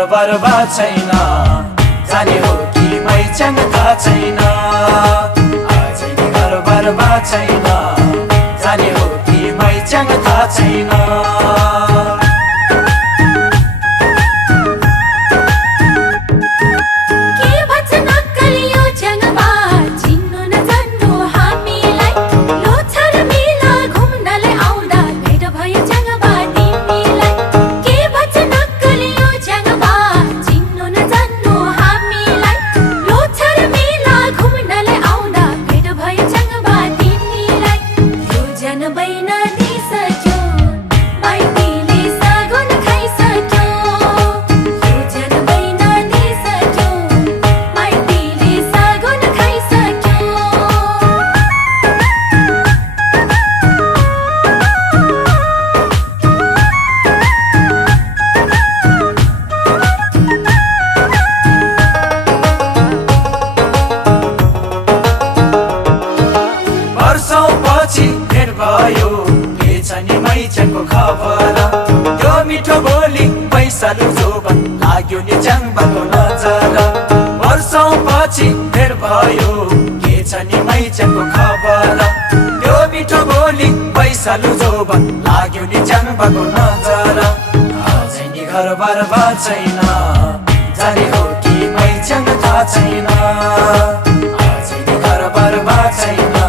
घर बर्बाद छैन, जाने हो कि मैचाङ थाहा छैन। आज नि घर बर्बाद छैन, जाने हो कि मैचाङ थाहा छैन। वर्षौंपछि भेट भयो, के छ नि मैचाङको खबर। यो मिठो बोली पैसालु जोबन लाग्यो नि जाङबाको नजर। वर्षौंपछि भेट भयो, के छ नि मैचाङको खबर। यो मिठो बोली पैसालु जोबन लाग्यो नि जाङबाको नजर। आज नि घर बर्बाद छैन, जाने हो कि मैचाङ थाहा छैन। आज नि घर बर्बाद छैन,